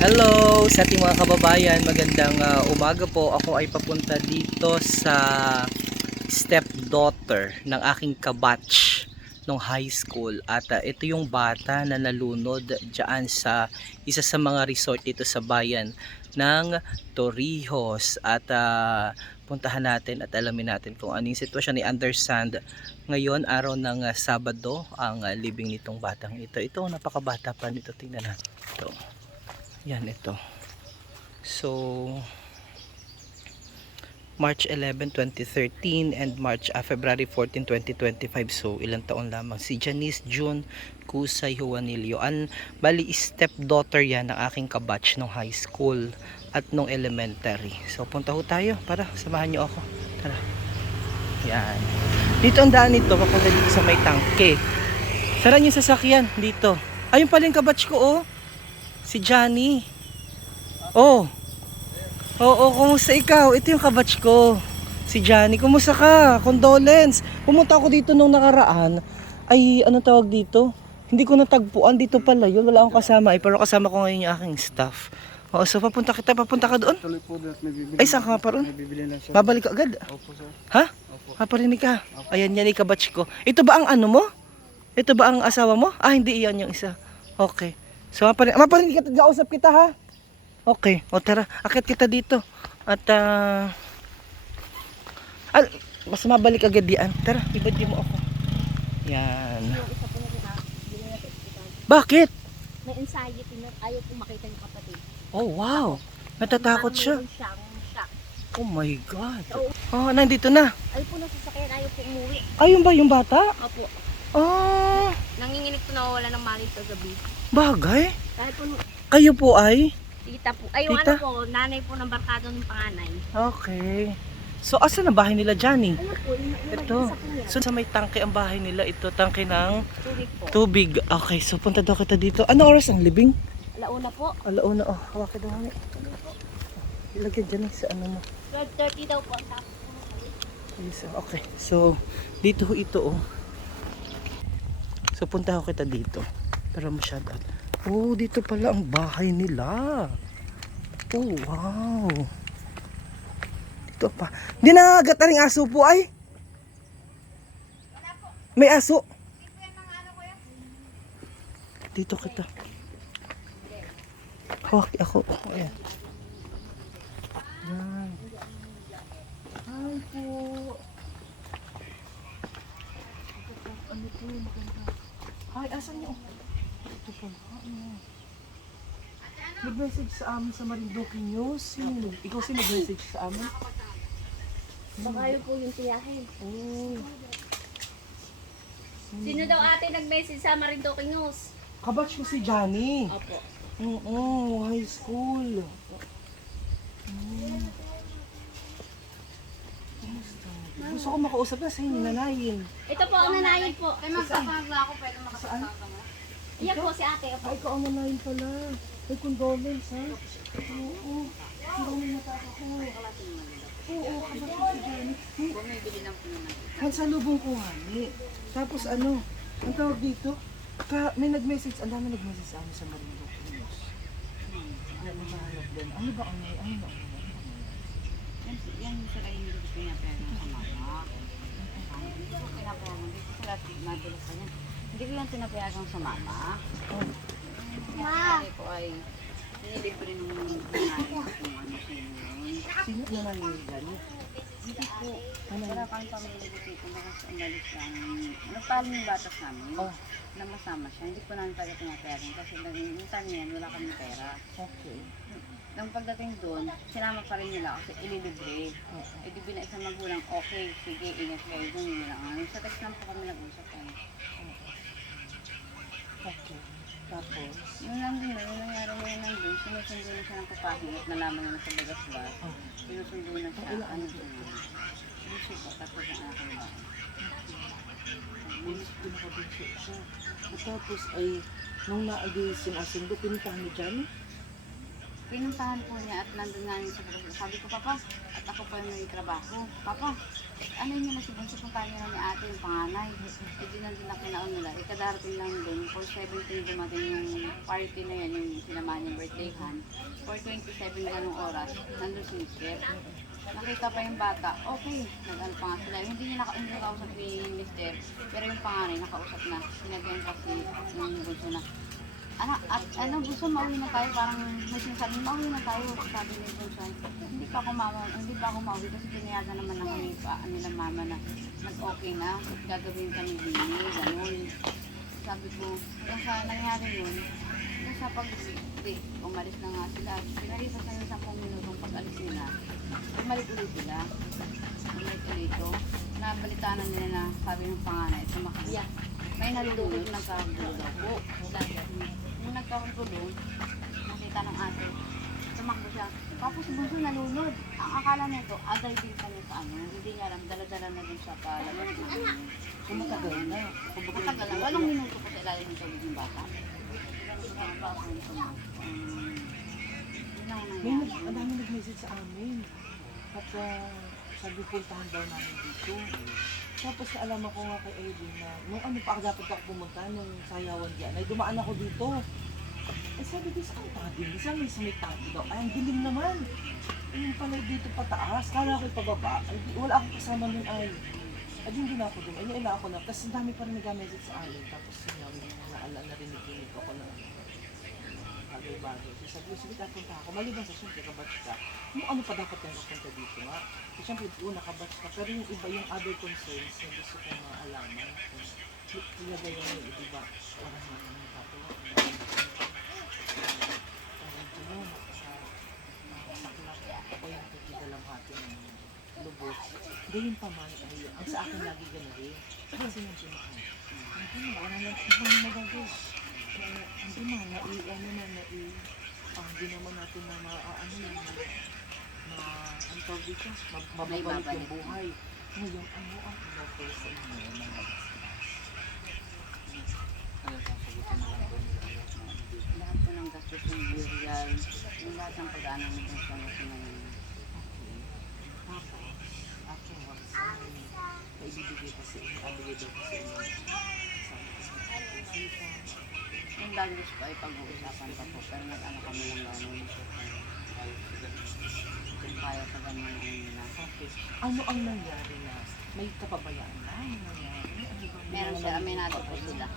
Hello sa ating mga kababayan, magandang umaga po. Ako ay papunta dito sa stepdaughter ng aking kabatch nung high school. At ito yung bata na nalunod dyan sa isa sa mga resort dito sa bayan ng Torrijos. At puntahan natin at alamin natin kung ano yung sitwasyon ni Understand. Ngayon, araw ng Sabado, ang libing nitong batang ito. Ito, napakabata pa nito. Tingnan natin ito. Yan ito. So March 11, 2013 and February 14, 2025. So ilang taon lamang si Janice June Kusay Juanillo. Bali stepdaughter yan ng aking kabatch nung high school at nung elementary. So punta ho tayo para samahan niyo ako. Tara. Yan. Dito ang daan nito papunta dito sa may tangke. Saan yung sasakyan dito? Ayun pala yung kabatch ko oh. Si Johnny. Oh. Oo, kumusta ikaw? Ito yung kabatch ko. Si Johnny. Kumusta ka? Condolence. Pumunta ako dito nung nakaraan. Ay, ano tawag dito? Hindi ko natagpuan. Dito pala yun. Wala akong kasama. Pero kasama ko ngayon yung aking staff. Oo, so papunta ka doon? Tuloy po dahil may bibili. Ay, saan ka pa ron? May bibili lang siya. Babalik ka agad? Opo sir. Ha? Opo. Paparinig ka? Ayan, yan yung kabatch ko. Ito ba ang ano mo? Ito ba ang asawa mo? Ah, hindi iyan yung isa. Okay. So, maparinig kita, kausap kita ha. Okay, o tara, akit kita dito. At, mas mabalik agad diyan. Tara, ibadi mo ako. Yan. Bakit? May anxiety na ayaw kong makita yung kapatid. Oh, wow. Natatakot siya. Parang meron siyang shock. Oh my God. Oh, nandito na. Ayaw po nasasakyan, ayaw po umuwi. Ayun ba yung bata? Opo. Oh, Nanginginig po nawawala ng mali sa gabi. bagay. Kahit po Kayo po ay? tita po. Ay, yung Tita? ano po, nanay po ng barkado ng panganay. Okay. So, asan ang bahay nila, Johnny? Ayun po, yung Ito. mag-isa po yan. So, sa may tangke ang bahay nila. Ito, tangke ng Tubig po. tubig. Okay, so punta daw kita dito. Ano oras ang libing? Alauna po. Alauna. Oh, hawak daw kami. Ilagyan dyan sa ano mo. 12:30 daw po ang tapos. Yes, okay. So, dito ho ito oh. So, punta ho kita dito. Para masyado. Oh, dito pala ang bahay nila. Oh, wow. Dito pa. Di nangagat na rin aso po ay? May aso. Dito kita. Hawak ako. Ayan. Yan. Hi po. Ano po, maganda. Hi, asan niyo? Ito po. Nag-message sa amin sa Marinduque News. Ikaw si nag-message sa amin? Baka yun po yung tiyahin. Oh. Sino daw ate nag-message sa Marinduque News? Kabatch ko si Johnny. Opo. Oo, high school. Gusto ko makausap na sa inyo, nanayin. Ito po ang nanayin po. Ay, magkakagla ako, pwede makasama mo. Iyan po si ate. Opo. Ay, ikaw ang nanayin pala. Ay, condolence, ha? Oo. Hindi mo natakot ko. Oo, kabatch ko si Johnny. Bumibili lang po naman. Hansalubong ko hani. Tapos ano, ang tawag dito, may nag-message, ang dami nag-message sa amin sa Marinduque News. Ano mahanap din? Ano ba ang may, ano ba ang may? Yan sila yung hindi ko pinapayagan sa mama. Hindi ko pinapayagan. Hindi ko sila madulas pa yan. Hindi ko yan pinapayagan sa mama. Kasi ko ay nilibre nung nanay kung ano siya yun. Sino na nangyayari? Hindi po. Wala kami pamilya dito. Kasi umalis lang. Nagpalim yung batas namin. Oh. Na masama siya. Hindi ko namin talaga pinapayagan. Kasi minsan yan, wala kami pera. Okay. Nang pagdating doon, sinama pa rin nila kasi ililibre. E di bilang isang magulang, okay, sige, ingat kayo doon nila. Sa text lang po kami nag-usap kayo. Okay. Tapos, Yung lang din na, yung nangyari na yun nandun, sinusundo na siya ng papahin at nalaman na sa bagas-bas. Sinusundo na siya, ano doon. Busy po, tapos ang aking bahay. bilis pinakabinso siya. At tapos ay, nung naagi sinasundo, pinuntahan ni Johnny? Pinuntahan po niya at nandun nga yun sa Bagasbas. Sabi ko, Papa, at ako pa yung may trabaho. Papa, ano yun na si Bunso, puntahan niyo na ni ate yung panganay. Hindi nandun na kinaon nila. Ikadarating lang dun, for 17 dumating yung party na yan, yung sinamahan niyang birthday han. For 27 ganong oras, nandun si Mister. Nakita pa yung bata, okay, nag-ano pa nga sila. Hindi niya nakausap ni Mister, pero yung panganay nakausap na. Sinagyan kasi yung Bunso na, ano, Bunso, mauwi na tayo. Parang may sinasabi, mauwi na tayo. Sabi ni Bunso, hindi pa ako mauwi kasi pinayagan naman ako ni nila mama na nag-okay na. Gagawin kami bini, gano'n. Sabi ko, hanggang sa nangyari yun, hanggang sa umalis na nga sila. Pinalipas na yung 10 minutong pag-alis nila. Bumalik ulit sila. Bumalik ulit ito. Nabalitaan nila na sabi ng panganay, sumakya. May nalulunod, nagkagulo daw po. Nung nagkagulo, nakita ng ate, tumakbo siya. Tapos si Bunso nalunod. Ang akala nito, aday din kanya sa ano. Hindi niya alam, dala-dala na din siya palabas. Kumatagal na. Matagal lang. Walang minuto pa sa ilalim ng tubig yung bata. Ang dami nag-message sa amin. At sabi puntahan daw namin dito. Tapos naalaman ko nga kay Aileen na nung ano pa dapat ako pumunta nung sayawan diyan ay dumaan ako dito. Eh sabi ko saan pa din? Isa may sa may tangki daw. Ay ang dilim naman. Yung pala dito pataas. Kala ko pababa. Ay, wala akong kasama nun ay. Ay hindi na ako dun. Ay naila ako na. Tapos ang dami pa rin nag-message sa amin. Tapos sinabi narinig ako na bagay-bagay. So sabi ko, sige tapunta ako. Maliban sa siyempre kabatch ka. Yung ano pa dapat yung kapunta dito nga. So siyempre una kabatch ka. Pero yung iba yung other concerns na gusto kong maalaman. Kung ilagay yung iba. Parang mga kapo. Parang ito mo. Nakasaklap. Ako yung kikidalang hati ng lubos. Ganyan pa man. Ang sa akin lagi gano'n. Kasi nang sinukan. Hindi na. Wala lang ibang magagawa. Hindi na, hindi naman natin na ang tawag dito, mababalik yung buhay. Ngayon, ano ang iba sa inyo mga Lahat po ng gastos ng burial, yung lahat ng pag-ano ng Bunso na sinayin. Tapos, afterwards, maibibigay pa sa inyo, abigay daw pa sa inyo. Yung values po ay pag-uusapan pa po, pero nag-ano kami ng gano'n. Kung kaya sa ganyan ang nila. Okay. Ano ang nangyari na? May kapabayaan na? Ano nangyari? Ano bang Meron siya, aminado po sila.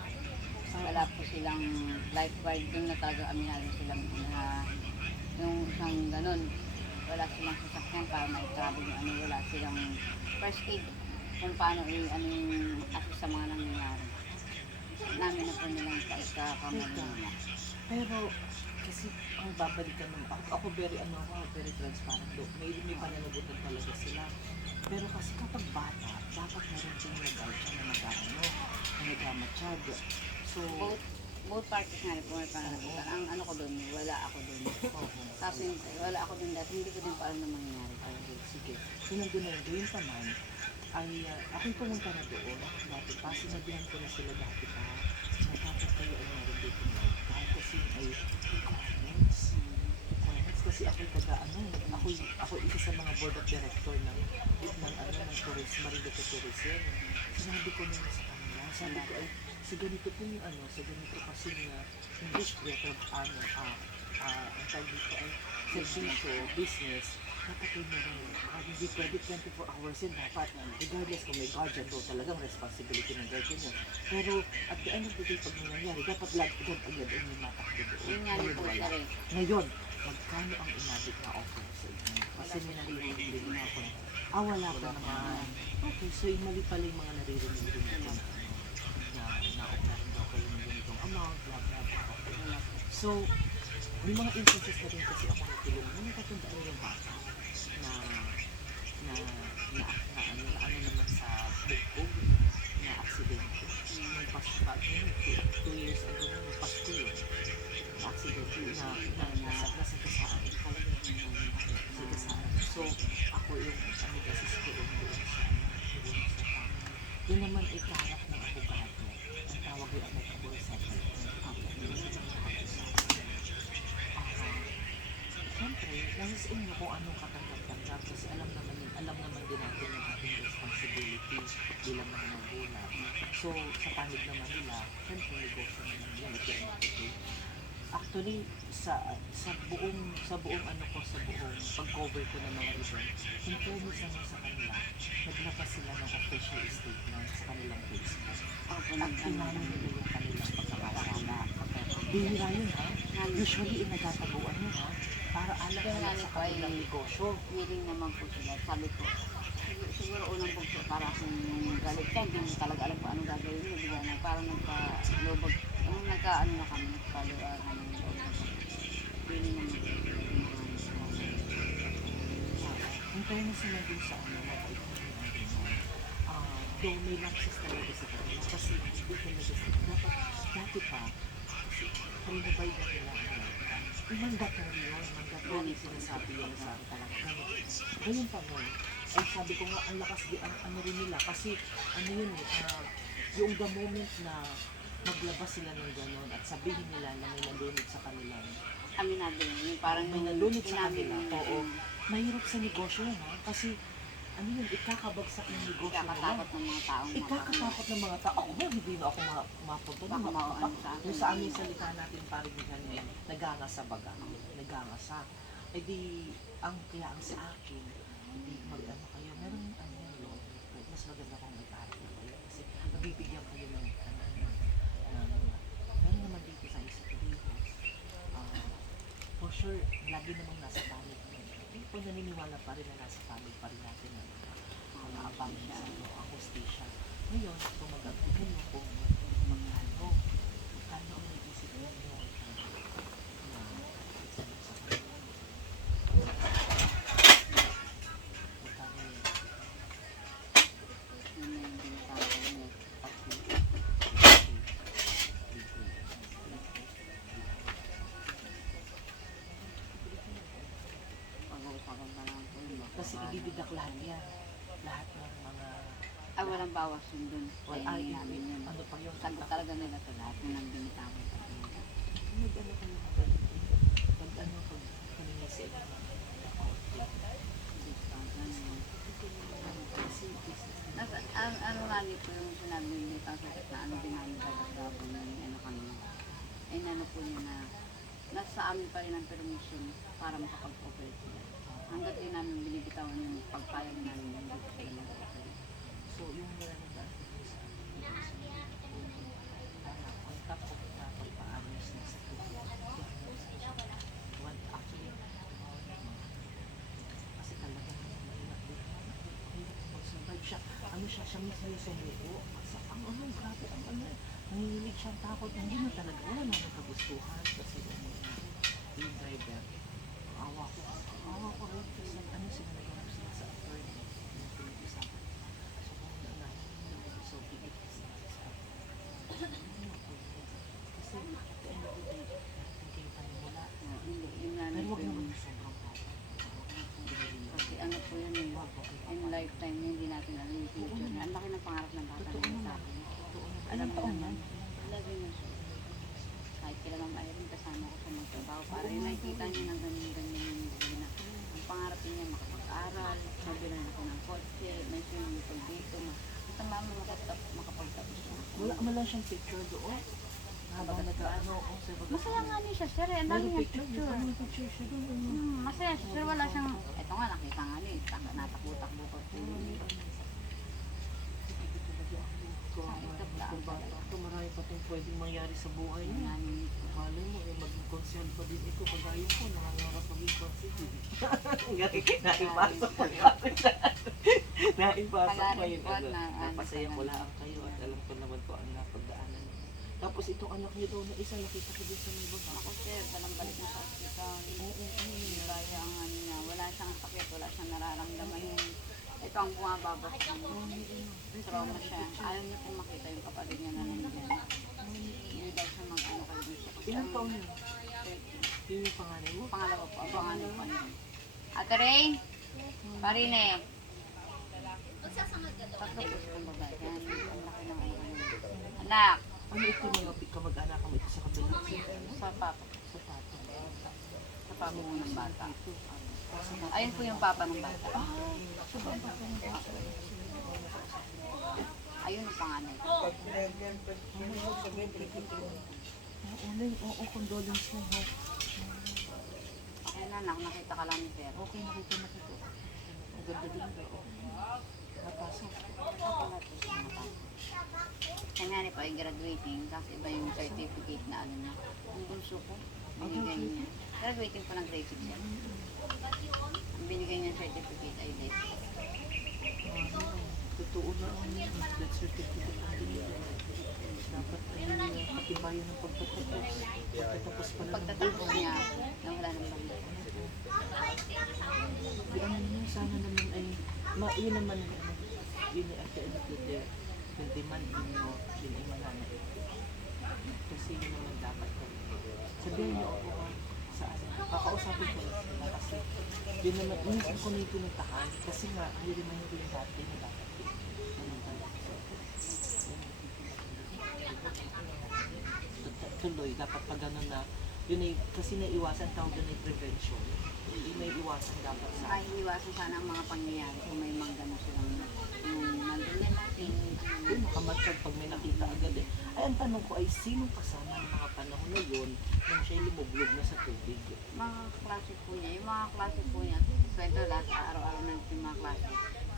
Wala po silang lifeguard yung na talaga aminado silang na yung isang gano'n. Wala silang sasakyan para ma-travel yung ano, wala silang first aid kung paano ano yung assist sa mga nangyayari. Namin na po nilang pagkakamali. Pero, kasi ang babalikan ng ako very transparent do. May pananagutan talaga sila. Pero kasi kapag bata, dapat meron siyang nag-out siya na nag-ano, na nag-amatsyag. So, Both parties nga rin po may pananagutan. Ang ano ko doon, wala ako doon. Tapos wala ako doon dati, hindi ko din pa alam na mangyayari. okay, sige. So, nandun na yun. Doon pa man, ay ako'y pumunta na doon dati pa. Sinabihan ko na sila dati pa. Na dapat kayo ay meron dito na. Kahit kasi ay requirements. Kasi ako'y ako isa sa mga board of director ng tourism, Marinduque Tourism. Sinabi ko naman sa kanila, sabi ko ay sa ganito po yung sa ganito kasi na industry at ang tawag dito ay servisyo, business, dapat yung meron. Hindi pwede 24 hours yun, dapat regardless kung may guardian doon, talagang responsibility ng guardian yun. Pero at the end of the day, pag nangyari, dapat agad ay may matakbo doon. Yun nga rin po siya rin. Ngayon, magkano ang inabot na offer sa inyo? Kasi may naririnig din ako. Wala pa naman. Okay, so mali pala yung mga naririnig din ako na na-offer daw kayo ng ganitong amount, blah blah blah. So, may mga instances na rin kasi ako natulungan. Natatandaan yung bata na ano naman sa bugkog na aksidente. May paspa, 2 years ago na may Pasko yun. Aksidente na nasa kasaan. So, ako yung assist ko doon sa yun naman ay kaharap ng abogado. Ang tawag ay amicable settlement. train, nasa sa inyo kung anong katanggap-tanggap kasi alam naman din natin yung ating responsibility bilang mga magulang. So, sa panig naman nila, syempre negosyo naman yun at the end of the day. Actually, sa buong pag-cover ko ng mga event, in fairness naman sa kanila, naglabas sila ng official statement sa kanilang Facebook. At inamin nila yung kanilang pagkakasama. Bihira yun ha. Usually, inagataguan yun ha. Para alam Yung nila nanay sa ko ay kanilang negosyo. willing naman po sila. Sabi ko, siguro unang pagso para akong yung galit ka, hindi mo talaga alam kung anong gagawin mo. Diba na parang nagka-lobag, nagka-ano na kami, nagka-luar na ng lobag. Willing naman po sila. In fairness naman din sa mabait na yung ating though may lapses talaga sa kanila kasi hindi talaga dapat dati pa kasi pinabay na nila mandatory yun, mandatory sinasabi yun sa talaga. Ngayon pa mo, ay sabi ko nga ang lakas di ano rin nila kasi ano yun yung the moment na maglabas sila ng gano'n at sabihin nila na may nalunod sa kanila. Aminado yun, yung parang May nalunod sa inamin kanila, yun. oo. Mahirap sa negosyo yun ha, kasi ano yun, ikakabagsak yung negosyo nila. Ikakatakot ng mga taong Ikakatakot ng mga tao. Ako ba, hindi na ako mapunta Baka maano sa akin. Yung sa aming salita natin parinig ngayon, nagangasa baga. Nagangasa. Eh di, kaya ang sa akin, hindi mag-ano kayo, meron ano yun, mas maganda kung mag-aral na kayo. Kasi mabibigyan kayo ng meron naman dito sa isa for sure, lagi namang nasa panig. Kung naniniwala pa rin na nasa panig pa rin natin na mga abang sa ang hostisya. Ngayon, kung mag-abang kayo, kung magkano ang nag-isip ninyo na magkano kasi ibibidak lahat yan. Lahat ng mga Ay, walang bawas yun dun. wala Ay, namin yun. ano pa yung Sagot talaga nila sa lahat ng nang binitawan sa kanila. Mag-ano kayo pag kanina sa inyo Ano nga nito yung sinabi ni Tasukat na ano din namin dadagdago na ano kanina. Ay ano po niya na nasa amin pa rin ang permission para makapag-operate sila. Hanggat din namin binibitawan yung pagpayag namin yung dito sila mag-operate. so yung wala na dati on top of na pagpa-ayos na sa one actually kasi talaga mahirap din mag-survive siya ano siya mismo yung sumuko ang ano grabe ang ano nangihilig siyang takot hindi na talaga wala naman kagustuhan kasi yung driver awa ko rin kasi ano sila nagawin sila sa attorney yung pinag-usapan so kung nanahin so bigit kasi kasi at the end of the day thinking panimula Hindi, yung pero namin po wag naman yung yung sobrang bata kasi ano po yun eh. In lifetime niya, hindi natin alam yung future niya. Ang laki ng pangarap ng bata Totoo na naman. sa akin. alam Alam mo taon naman. yan 11 years old. Kahit kailan ang mayroon kasama ko sa magtrabaho para yung nakikita niya ng ganyan-ganyan yung buhay na ang pangarap niya makapag-aral, mabilan ako ng kotse, may swimming pool dito, basta mama makapagtapos siya. wala man lang siyang picture doon habang nag-ano sa Masaya nga niya siya, sir. Ang dami niyang picture. may picture siya doon Masaya siya, sir. Wala siyang, eto nga, nakita nga niya, natakbo-takbo ko. Ito marami pa itong pwedeng mangyari sa buhay niya. Malay mo, maging concern pa din ito. Kagaya ko, nangangarap maging concern. Naipasok pa natin siya. Naipasok pa yun. Napasaya ko lang kayo at alam ko naman po ang napagdaanan niyo. Tapos itong anak niyo daw na isa, nakita ko din sa may baba. Ako, sir, talang balik mo sa hospital. Kaya ang ano niya, wala siyang sakit, wala siyang nararamdaman yung ito ang bumababas ng trauma siya. Ayaw niya pong makita yung kapatid niya na nandiyan. Hindi daw siya mag-ano kayo dito. Ilang taon yun? Yun yung panganay mo? Pangalawa po, ang panganay po niya. Ate Ray, Parine. Tatlo po silang babae. Yan, ang laki ng ano niya. Anak, Ano ito mga kamag-anak mo ito sa kabilang sa papa. sa pato? sa papa mo ng bata. Ayun po yung papa ng bata. Ayun ang panganay. Oo, condolence mo ha. Okay na, nakita ka lang ni Pero. Okay, nakita. Ang ganda din ba? Napasok. Kanya po ay graduating, tapos iba yung certificate na ano niya. Ang bunso ko, binigay niya. Graduating pa ng grade 6 yan. Ang binigay niya certificate ay this. Totoo na ang death certificate ang binigay. Dapat ay katibayan ng pagtatapos. Pagtatapos pala ng Pagtatapos niya, nawala ng banda. Di ano niya, sana naman ay, yun naman, yun ay at the end of the day, yung demand ninyo, yun ay mananay. Kasi yun naman dapat ko. Sabihin niyo ako sa akin, kakausapin ko lang sila kasi yun naman, minsan ko na yung pinuntahan kasi nga, yun naman yung dati na dapat tuloy, dapat pag gano'n na, yun ay, kasi naiwasan tawag doon ay prevention. Yun ay iwasan dapat sa Ay, iwasan sana ang mga pangyayari kung may mga gano'n silang yung nandun nila, yun, makamatsyag pag may nakita agad eh. Ay, ang tanong ko ay, sinong kasama ng mga panahon na yun nang siya'y lumublog na sa tubig? mga klase po niya, yung mga klase po niya, kwento lahat sa araw-araw na yung mga klase,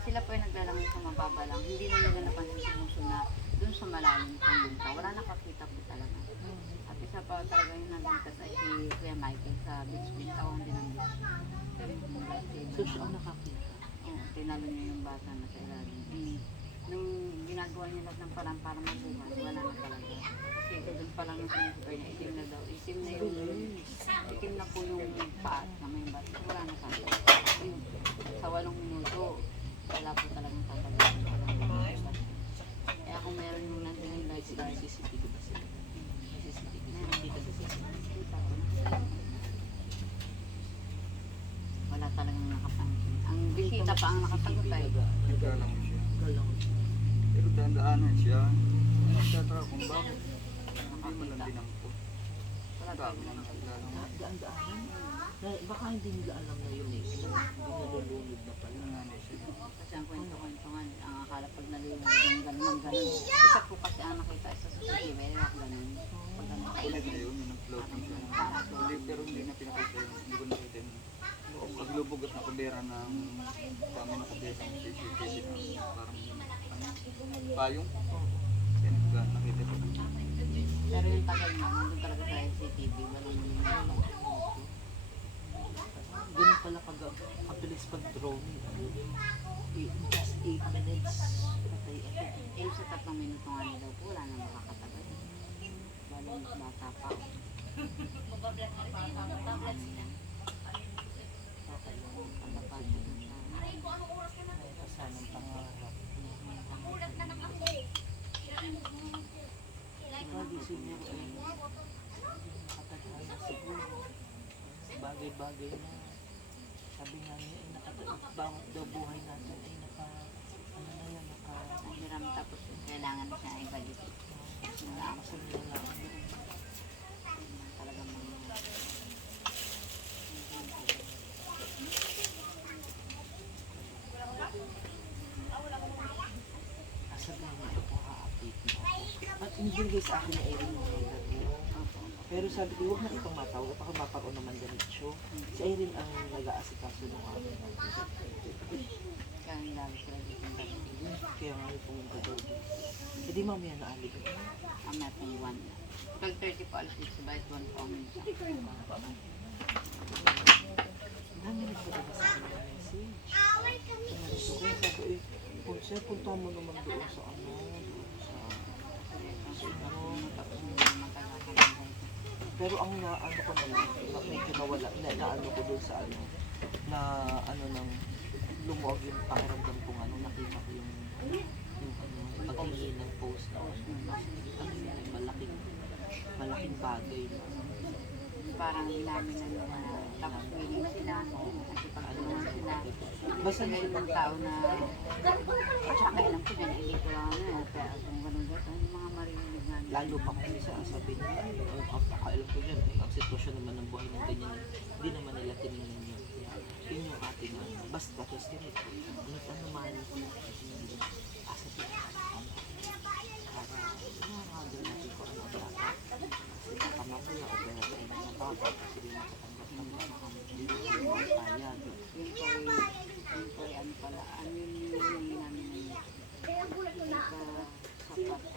sila po yung naglalangoy sa mababa lang, hindi na nila napansin si Muso na dun sa malalim ng bunta, wala nakakita po talaga. At isa pa talaga yung nandito ay si Kuya Michael sa beach, tawan din ng beach. So, siya ang nakakita. Oo, tinalo niya yung bata na sa ilalim. Nung ginagawa niya lahat ng parang para mabuhay, wala na talaga. Kasi doon pa lang yung sinipper niya, itim na daw. Itim na po yung paat na may bata. Wala na talaga. Sa 8 minuto, wala po talagang tatagay. Kaya kung meron yung nandun yung light Sila may CCTV ba sila? May CCTV. Nakita sa CCTV. wala talagang nakapansin. Ang bisita pa ang nakasagot ay Nagkalang siya. Galang. Pero dandaanan siya. Nagtataka kung bakit. Hindi man lang dinampo. wala Dami talagang na naglalong. Daan-daanan. Baka hindi nila alam na yun eh. Hindi nalulunod na pala. Nanganay siya. kasi ang kwento-kwentuhan, ang akala pag nalilunod yung gano'n. Isa po kasi ang nakita isa sa CCTV, wala ko gano'n. Pag gano'n Ulit na yun, yung nag-floating siya. Hindi, pero hindi na pinakita yun. Hindi ko nakita yun. Paglubog at nakabera ng dami nakabera ng CCTV na parang payong. Kaya nakita ko. Pero yung tagal mo, nandun talaga sa CCTV, walang Ganun pala kabilis pag-drone. Just 8 minutes. Patay agad. sa 3 minuto nga daw po, wala na makakatagal. Bali, bata pa. Kasanang pangarap. Hindi siguro ay nakatagal na siguro. Bagay-bagay na. Sabi nga niya ay bawat daw buhay natin ay ano na yan, Hiram tapos kailangan siya ibalik. nakasunod na lang. Talagang mga Sabi niya ako ha-update mo ako. At binigay sa akin ni Erin yung nila ko. Pero sabi ko, huwag na itong matawag. Baka mapakaon naman ganito. Si Erin ang nag-aasikaso ng amin. kaya lagi sila dito ng gabi. Kaya nga yung pumunta daw dito. E di mamaya na alig. Ang natin 1. 12:30 po alas dito, bahit 1 po ang minsan. Dami nagpadala sa akin ng message. Kaya dito ko sabi ko, kung sir, punta mo naman doon sa ano, sa inano. Tapos hindi naman kailangan. Pero ang naano ko naman, medyo nawala, naano ko doon sa ano, na ano nang lumuwag yung pakiramdam kong ano, nakita ko yung ano, paghingi ng post na ano yun, malaking bagay na. Parang inamin na nila na tapos willing sila, kasi pagtulungan sila. Basta May ibang tao na at saka alam ko dyan, hindi ko lang ano, kaya kung ganun gano'n, yung mga maririnig namin. lalo pa kung isa, sabi nila, ang pakailan ko dyan, ang sitwasyon naman ng buhay ng ganyan, hindi naman nila tinignan yun. Yun yung ating basta kasi ganito, ano man, asa din, para umaradal natin kung ano ang dapat. Kasi pamamula, opera tayo ng bata, kasi din makatanggap ng mga payag. Yun po ay ano pala, ano yung hinihingi namin ng sapat. Pero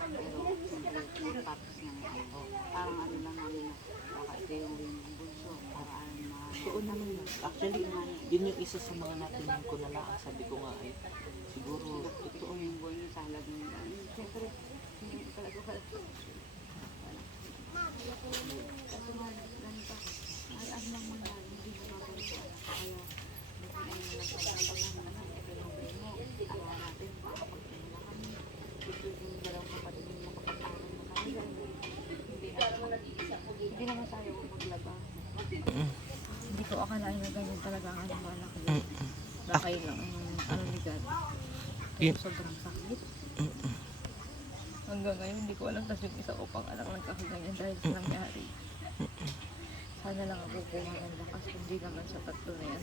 siyempre, yung tapos ng ano, parang ano lang namin na baka ito yung bunso, para ano na. Oo naman yun. Actually, yun yung isa sa mga natingin ko na lang. Sabi ko nga ay, siguro, Totoo yung buhay niya sa halagang siyempre, hindi talaga pala. Kasi nga, ganito, ay ano lang muna, hindi mo mabalik sa anak. Kaya, hindi ko na lang sa anak, ito yung buhay mo, araw natin, makakapagpili na kami. Ito yung dalawang kapatid yung makapag-aral na kami. Hindi naman tayo maglaba. Hindi ko akalain na ganyan talaga ang anak malaki. Bakay lang ang ni God. Yun. Sobrang sakit. Hanggang ngayon, hindi ko alam kasi yung isa ko pang anak nagkakaganyan dahil sa nangyari. Sana lang ako kuha ng lakas, kundi naman sa tatlo na yan.